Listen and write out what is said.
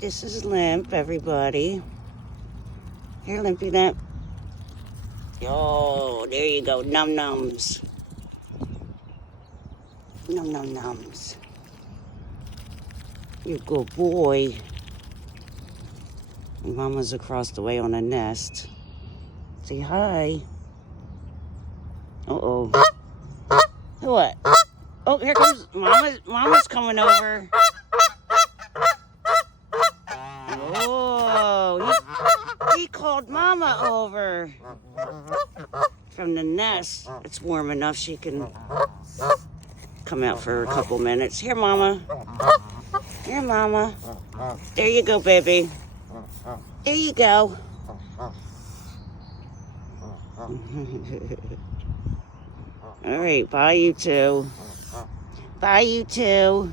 This is Limp, everybody. Here, Limpy Limp. Oh, there you go. Num nums. Num num nums. You're a good boy. Mama's across the way on a nest. Say hi. Uh-oh. What? Oh, here comes Mama's coming over. Oh, he called Mama over from the nest. It's warm enough she can come out for a couple minutes. Here, Mama. Here, Mama. There you go, baby. There you go. All right, bye, you two. Bye, you two.